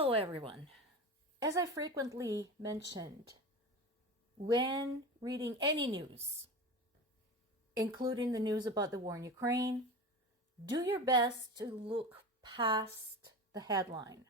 Hello everyone. As I frequently mentioned, when reading any news, including the news about the war in Ukraine, do your best to look past the headline.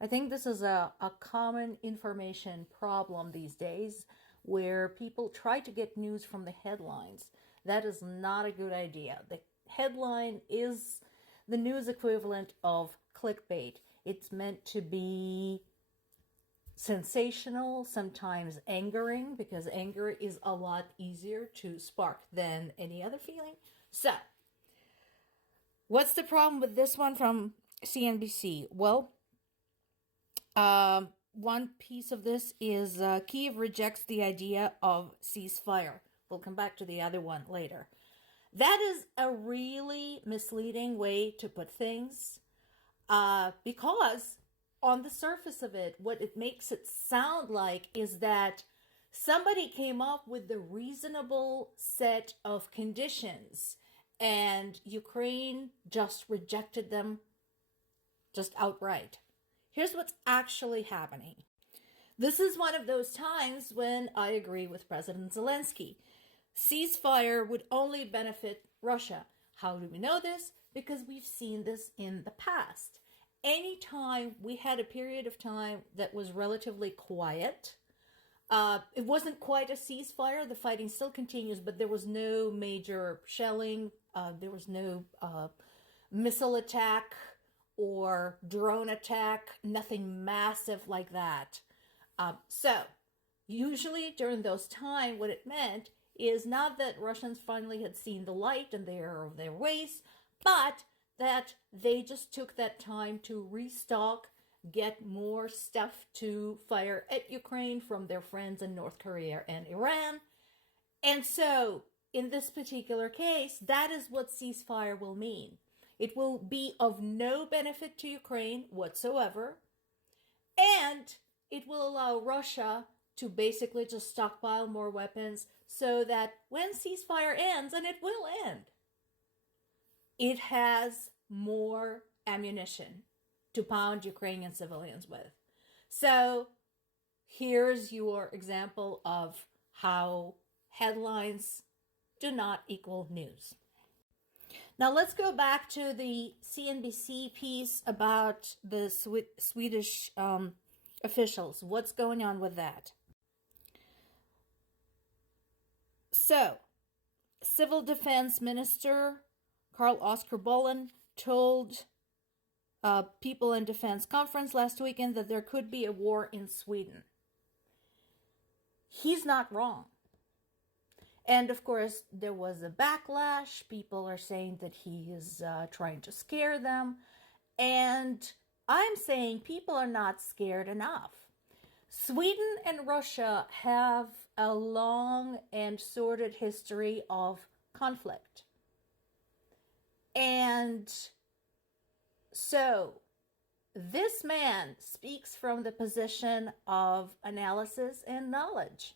I think this is a common information problem these days where people try to get news from the headlines. That is not a good idea. The headline is the news equivalent of clickbait. It's meant to be sensational, sometimes angering, because anger is a lot easier to spark than any other feeling. So, what's the problem with this one from CNBC? Well, one piece of this is Kyiv rejects the idea of ceasefire. We'll come back to the other one later. That is a really misleading way to put things, because on the surface of it, what it makes it sound like is that somebody came up with the reasonable set of conditions and Ukraine just rejected them just outright. Here's what's actually happening. This is one of those times when I agree with President Zelensky. Ceasefire would only benefit Russia. How do we know this? Because we've seen this in the past. Anytime we had a period of time that was relatively quiet, it wasn't quite a ceasefire. The fighting still continues, but there was no major shelling. There was no missile attack or drone attack, nothing massive like that. So usually during those times, what it meant is not that Russians finally had seen the light and they are of their ways, but that they just took that time to restock, get more stuff to fire at Ukraine from their friends in North Korea and Iran. And so in this particular case, that is what ceasefire will mean. It will be of no benefit to Ukraine whatsoever, and it will allow Russia to basically just stockpile more weapons so that when ceasefire ends, and it will end, it has more ammunition to pound Ukrainian civilians with. So here's your example of how headlines do not equal news. Now let's go back to the CNBC piece about the Swedish officials. What's going on with that? So, Civil Defense Minister Carl-Oskar Bolin told people in defense conference last weekend that there could be a war in Sweden. He's not wrong. And of course, there was a backlash. People are saying that he is trying to scare them. And I'm saying people are not scared enough. Sweden and Russia have a long and sordid history of conflict. And so this man speaks from the position of analysis and knowledge.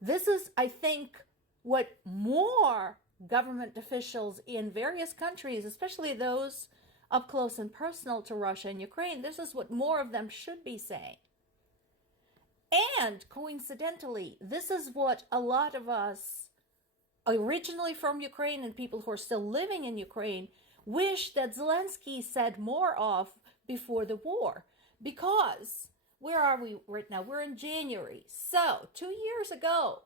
This is, I think, what more government officials in various countries, especially those up close and personal to Russia and Ukraine, this is what more of them should be saying. And coincidentally, this is what a lot of us, originally from Ukraine and people who are still living in Ukraine, wish that Zelensky said more of before the war. Because, where are we right now? We're in January. So, 2 years ago,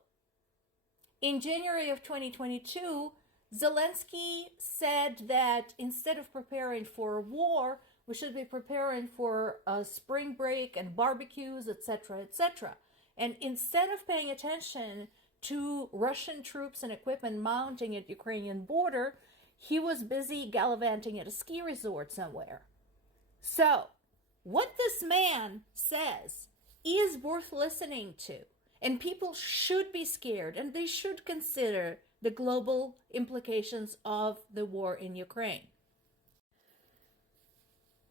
in January of 2022, Zelensky said that instead of preparing for a war, we should be preparing for a spring break and barbecues, etc., etc. And instead of paying attention to Russian troops and equipment mounting at Ukrainian border, he was busy gallivanting at a ski resort somewhere. So, what this man says is worth listening to. And people should be scared, and they should consider the global implications of the war in Ukraine.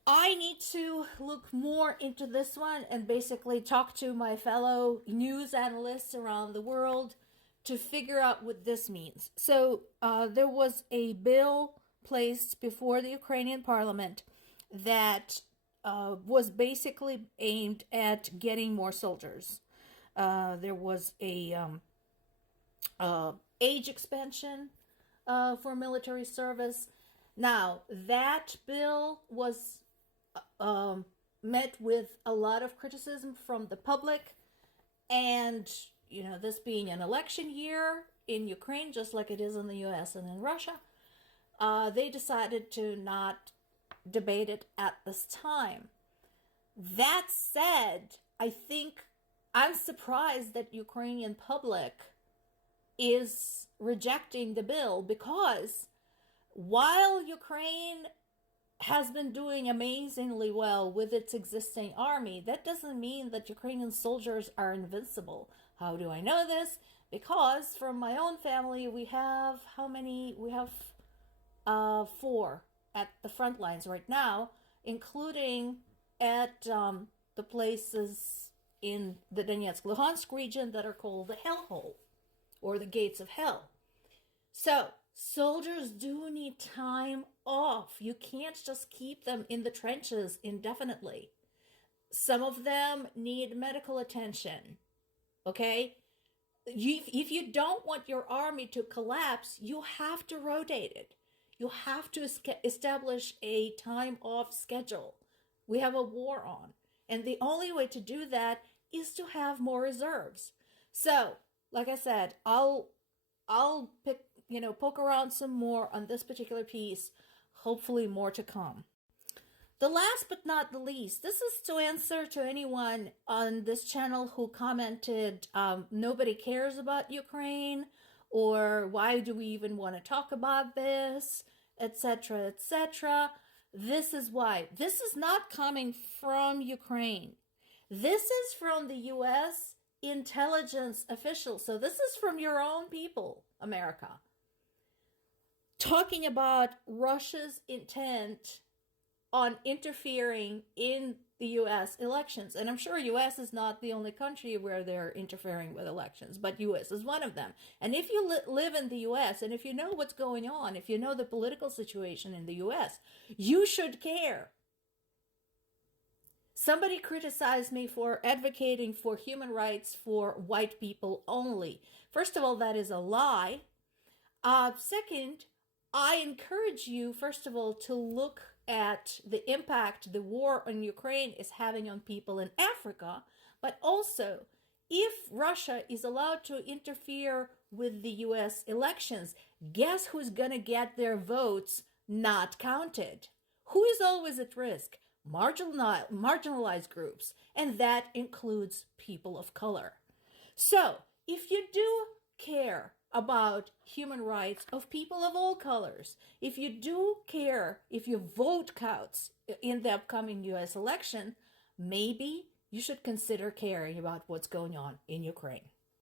I need to look more into this one and basically talk to my fellow news analysts around the world to figure out what this means. So there was a bill placed before the Ukrainian parliament that was basically aimed at getting more soldiers. There was a age expansion for military service. Now, that bill was met with a lot of criticism from the public, and this being an election year in Ukraine, just like it is in the US and in Russia, they decided to not debate it at this time. That said, I think I'm surprised that Ukrainian public is rejecting the bill, because while Ukraine has been doing amazingly well with its existing army, that doesn't mean that Ukrainian soldiers are invincible. How do I know this? Because from my own family, we have how many? We have 4 at the front lines right now, including at the places in the Donetsk-Luhansk region that are called the Hellhole, or the Gates of Hell. So, soldiers do need time off. You can't just keep them in the trenches indefinitely. Some of them need medical attention, okay? If you don't want your army to collapse, you have to rotate it. You have to establish a time off schedule. We have a war on. And the only way to do that is to have more reserves. So, like I said, I'll poke around some more on this particular piece. Hopefully more to come. The last but not the least, this is to answer to anyone on this channel who commented, nobody cares about Ukraine, or why do we even want to talk about this, etc., etc. This is why. This is not coming from Ukraine. This is from the U.S. intelligence officials. So this is from your own people, America, talking about Russia's intent on interfering in the U.S. elections. And I'm sure U.S. is not the only country where they're interfering with elections, but U.S. is one of them. And if you live in the U.S., and if you know what's going on, if you know the political situation in the U.S., you should care. Somebody criticized me for advocating for human rights for white people only. First of all, that is a lie. Second, I encourage you, first of all, to look at the impact the war in Ukraine is having on people in Africa, but also, if Russia is allowed to interfere with the US elections, guess who's going to get their votes not counted? Who is always at risk? Marginalized groups, and that includes people of color. So, if you do care about human rights of people of all colors, if you do care if your vote counts in the upcoming US election, maybe you should consider caring about what's going on in Ukraine.